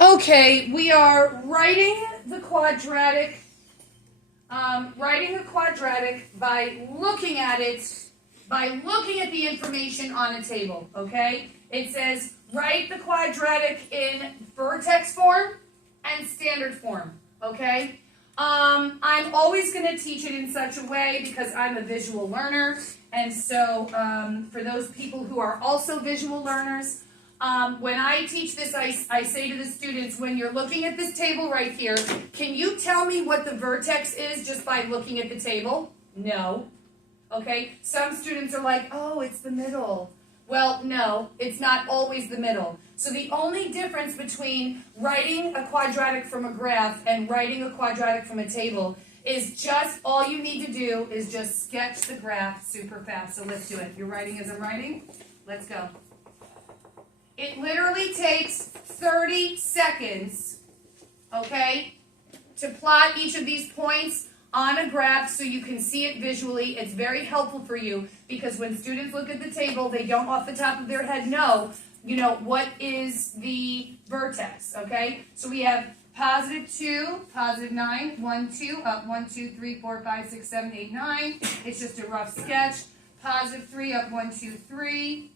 Okay, we are writing the quadratic, by looking at it, by looking at the information on a table, okay? It says write the quadratic in vertex form and standard form, okay? I'm always going to teach it in such a way because I'm a visual learner, and so for those people who are also visual learners, when I teach this, I say to the students, when you're looking at this table right here, can you tell me what the vertex is just by looking at the table? No. Okay? Some students are like, oh, it's the middle. Well, no, it's not always the middle. So the only difference between writing a quadratic from a graph and writing a quadratic from a table is just, all you need to do is just sketch the graph super fast. So let's do it. You're writing as I'm writing? Let's go. It literally takes 30 seconds, okay, to plot each of these points on a graph so you can see it visually. It's very helpful for you because when students look at the table, they don't off the top of their head know, what is the vertex, okay? So we have positive 2, positive 9, 1, 2, up 1, 2, 3, 4, 5, 6, 7, 8, 9. It's just a rough sketch. Positive 3, up 1, 2, 3.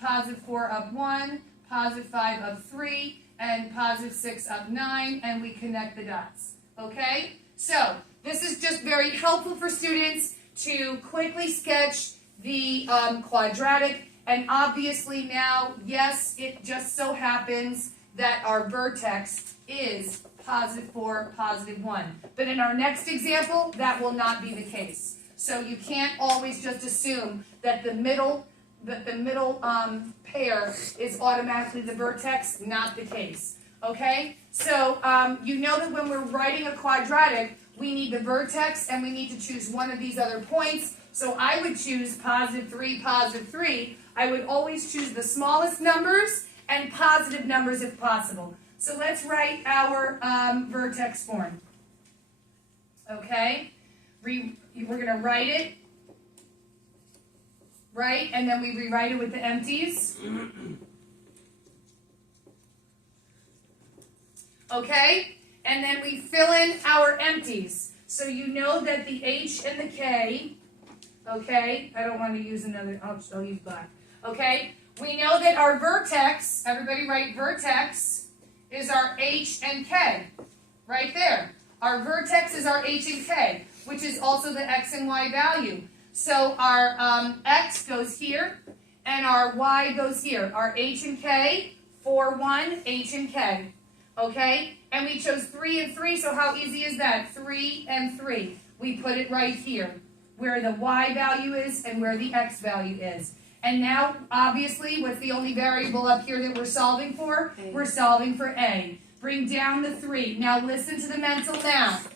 Positive 4 up 1, positive 5 up 3, and positive 6 up 9, and we connect the dots. Okay? So, this is just very helpful for students to quickly sketch the quadratic, and obviously now, yes, it just so happens that our vertex is positive 4, positive 1. But in our next example, that will not be the case. So you can't always just assume that the middle pair is automatically the vertex. Not the case. Okay? So you know that when we're writing a quadratic, we need the vertex and we need to choose one of these other points. So I would choose positive 3, positive 3. I would always choose the smallest numbers and positive numbers if possible. So let's write our vertex form. Okay? We're going to write it. Right? And then we rewrite it with the empties. Okay? And then we fill in our empties. So you know that the H and the K, okay? I don't want to use another, I'll use black. Okay? We know that our vertex, everybody write vertex, is our H and K. Right there. Our vertex is our H and K, which is also the X and Y value. So our X goes here, and our Y goes here. Our H and K, 4, 1, H and K. Okay? And we chose 3 and 3, so how easy is that? 3 and 3. We put it right here, where the Y value is and where the X value is. And now, obviously, what's the only variable up here that we're solving for? A. We're solving for A. Bring down the 3. Now listen to the mental math.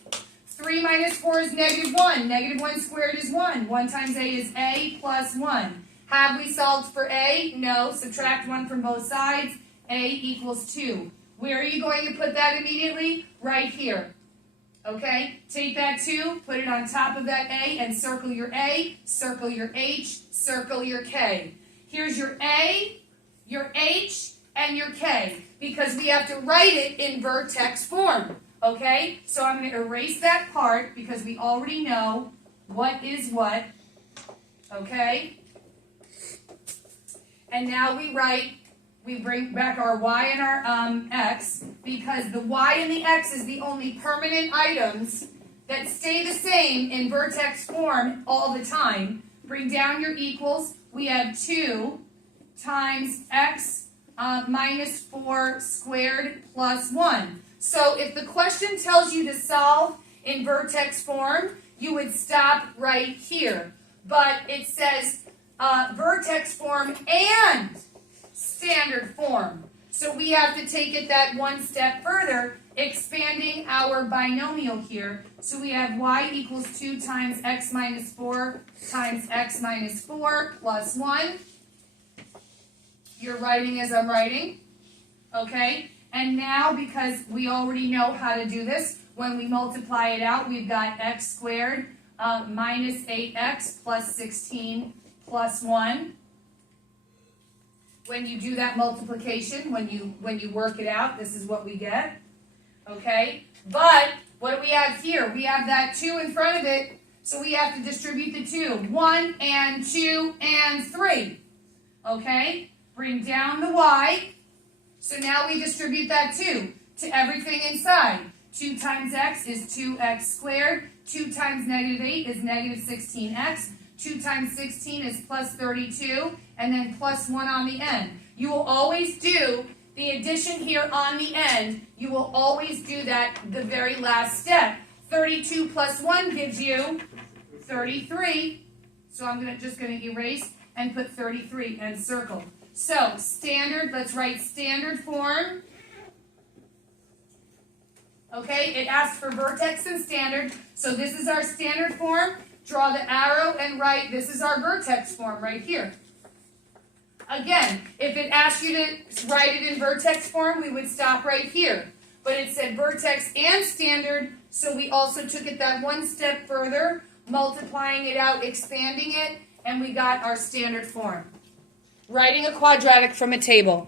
3 minus 4 is negative 1. Negative 1 squared is 1. 1 times A is A plus 1. Have we solved for A? No. Subtract 1 from both sides. A equals 2. Where are you going to put that immediately? Right here. Okay? Take that 2, put it on top of that A, and circle your A, circle your H, circle your K. Here's your A, your H, and your K, because we have to write it in vertex form. Okay, so I'm going to erase that part because we already know what is what. Okay, and now we bring back our Y and our X, because the Y and the X is the only permanent items that stay the same in vertex form all the time. Bring down your equals. We have 2 times X minus 4 squared plus 1. So if the question tells you to solve in vertex form, you would stop right here. But it says vertex form and standard form. So we have to take it that one step further, expanding our binomial here. So we have Y equals 2 times X minus 4 times X minus 4 plus 1. You're writing as I'm writing. Okay? And now, because we already know how to do this, when we multiply it out, we've got x squared minus 8x plus 16 plus 1. when you do that multiplication, when you work it out, this is what we get. Okay? But what do we have here? We have that 2 in front of it, so we have to distribute the 2. 1 and 2 and 3. Okay? Bring down the y. So now we distribute that 2 to everything inside. 2 times x is 2x squared. 2 times negative 8 is negative 16x. 2 times 16 is plus 32, and then plus 1 on the end. You will always do the addition here on the end. You will always do that the very last step. 32 plus 1 gives you 33. So I'm just going to erase and put 33 and circle. So standard, let's write standard form. Okay, it asks for vertex and standard. So this is our standard form. Draw the arrow and write, this is our vertex form right here. Again, if it asked you to write it in vertex form, we would stop right here. But it said vertex and standard, so we also took it that one step further, multiplying it out, expanding it, and we got our standard form. Writing a quadratic from a table.